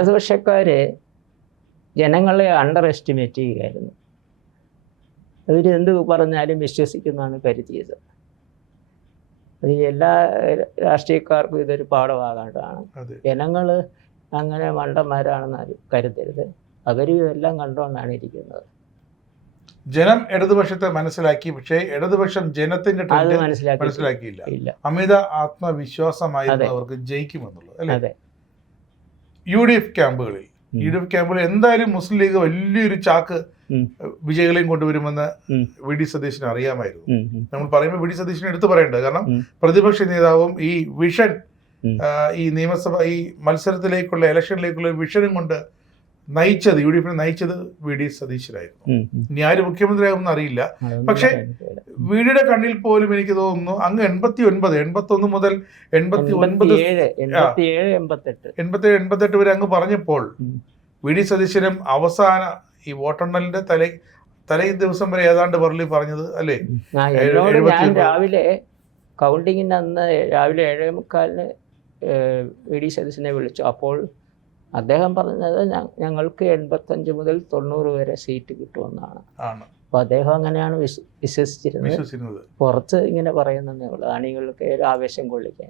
ഇടതുപക്ഷക്കാര് ജനങ്ങളെ under estimate ചെയ്യുകയായിരുന്നു. അവരെന്ത് പറഞ്ഞാലും വിശ്വസിക്കുന്നതാണ് കരുതിയത്. അത് എല്ലാ രാഷ്ട്രീയക്കാർക്കും ഇതൊരു പാഠമാകേണ്ടതാണ്. ജനങ്ങൾ അങ്ങനെ മണ്ടന്മാരാണെന്ന് കരുതരുത്. അവരും എല്ലാം കണ്ടുകൊണ്ടാണ് ഇരിക്കുന്നത്. ജനം ഇടതുപക്ഷത്തെ മനസ്സിലാക്കി, പക്ഷേ ഇടതുപക്ഷം ജനത്തിന്റെ മനസ്സിലാക്കിയില്ല. അമിത ആത്മവിശ്വാസമായിരുന്നു അവർക്ക് ജയിക്കുമെന്നുള്ളത് അല്ലേ? UDF ക്യാമ്പുകളിൽ എന്തായാലും മുസ്ലിം ലീഗ് വലിയൊരു ചാക്ക് വിജയികളെയും കൊണ്ടുവരുമെന്ന് വി.ഡി. സതീശന് അറിയാമായിരുന്നു. നമ്മൾ പറയുമ്പോൾ വി.ഡി. സതീശനെ എടുത്തു പറയേണ്ടത്, കാരണം പ്രതിപക്ഷ നേതാവും ഈ വിഷൻ, ഈ നിയമസഭ ഈ മത്സരത്തിലേക്കുള്ള ഇലക്ഷനിലേക്കുള്ള വിഷനും കൊണ്ട് നയിച്ചത്, UDF നയിച്ചത് വി.ഡി. സതീശനായിരുന്നു. ഇനി ആര് മുഖ്യമന്ത്രിയാകുമെന്ന് അറിയില്ല. പക്ഷെ വി.ഡിയുടെ കണ്ണിൽ പോലും എനിക്ക് തോന്നുന്നു അങ്ങ് 81 മുതൽ 87-88 വരെ അങ്ങ് പറഞ്ഞപ്പോൾ വി.ഡി. സതീശനും അവസാന ഈ വോട്ടെണ്ണലിന്റെ തലേ ദിവസം വരെ ഏതാണ്ട് പറഞ്ഞത് അല്ലേ? ഞാൻ രാവിലെ കൗണ്ടിങ്ങിന് അന്ന് രാവിലെ 7:45 വി.ഡി. സതീശനെ വിളിച്ചു. അപ്പോൾ അദ്ദേഹം പറഞ്ഞത് ഞങ്ങൾക്ക് 85 മുതൽ 90 വരെ സീറ്റ് കിട്ടുമെന്നാണ്. അപ്പൊ അദ്ദേഹം അങ്ങനെയാണ് വിശ്വസിച്ചിരുന്നത്. പുറത്ത് ഇങ്ങനെ പറയുന്നതേ ഉള്ളൂ, അണികൾക്ക് ഒരു ആവേശം കൊള്ളിക്കാൻ.